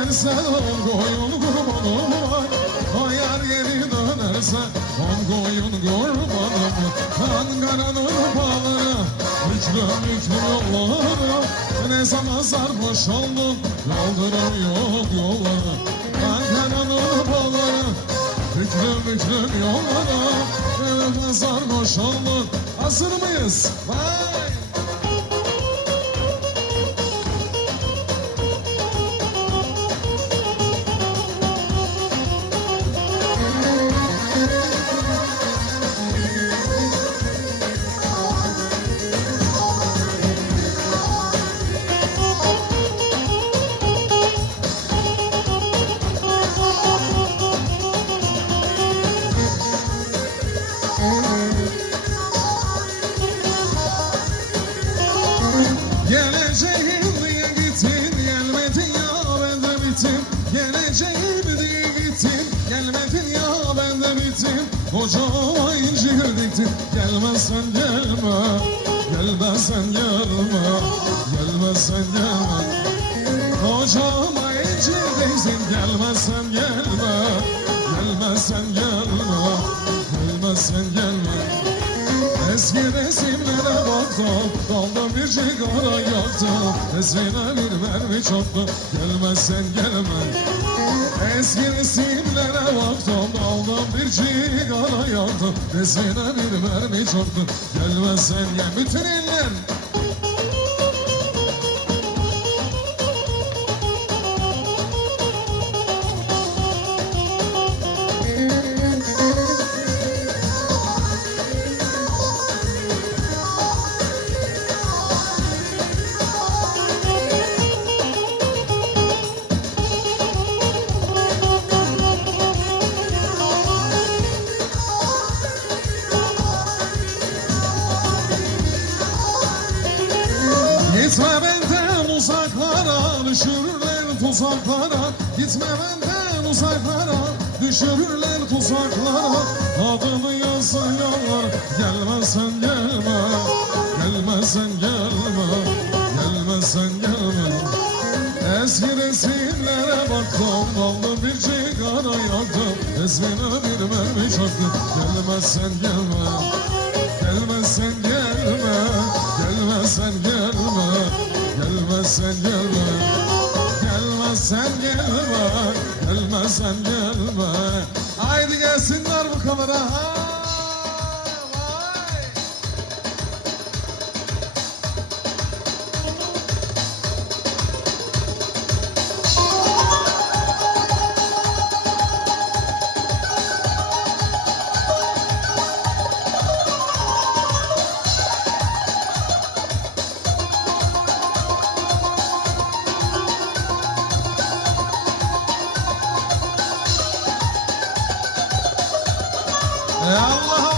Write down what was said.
dönerse on koyun kurbanım var Koyar yeri dönerse on koyun kurbanım Ankara'nın bağları Hücrüm hücrüm yolları Ne zaman sarhoş oldun Yoldurum yok yolları Ankara'nın bağları Hücrüm hücrüm yolları Ne zaman sarhoş oldun Hazır mıyız? Vay! Geleceğim gittin gelmedin ya ben bittim Geleceğim gittin gelmedin ya ben bittim Kocama diktin gelmezsen gelme Gelmezsen gelme Gelmezsen gelme Kocama diktin gelmezsen gelme Gelmezsen gelme Gelmezsen gelme Eski resimlere baktım. Daldım bir sigara yaktım. Esrine bir mermi çaktım. Gelmezsen gelme Eski resimlere baktım. Daldım bir sigara yaktım. Esrine bir mermi çaktım. Gelmezsen gel Bütün eller uzaklara düşürürler tuzaklara. Gitme benden uzaklara düşürürler tuzaklara. Adını yazıyorlar gelmezsen gelme. Gelmezsen gelme Gelmezsen gelme. Eski resimlere baktım Aldım bir sigara yaktım Esmine bir mermi çaktım Gelmezsen gelme. Gelmezsen gelme, gelmezsen gelme, gelmezsen gelme, gelmezsen gelme, gelmezsen gelme. Haydi gelsinler bu kamera. Ha, Allah.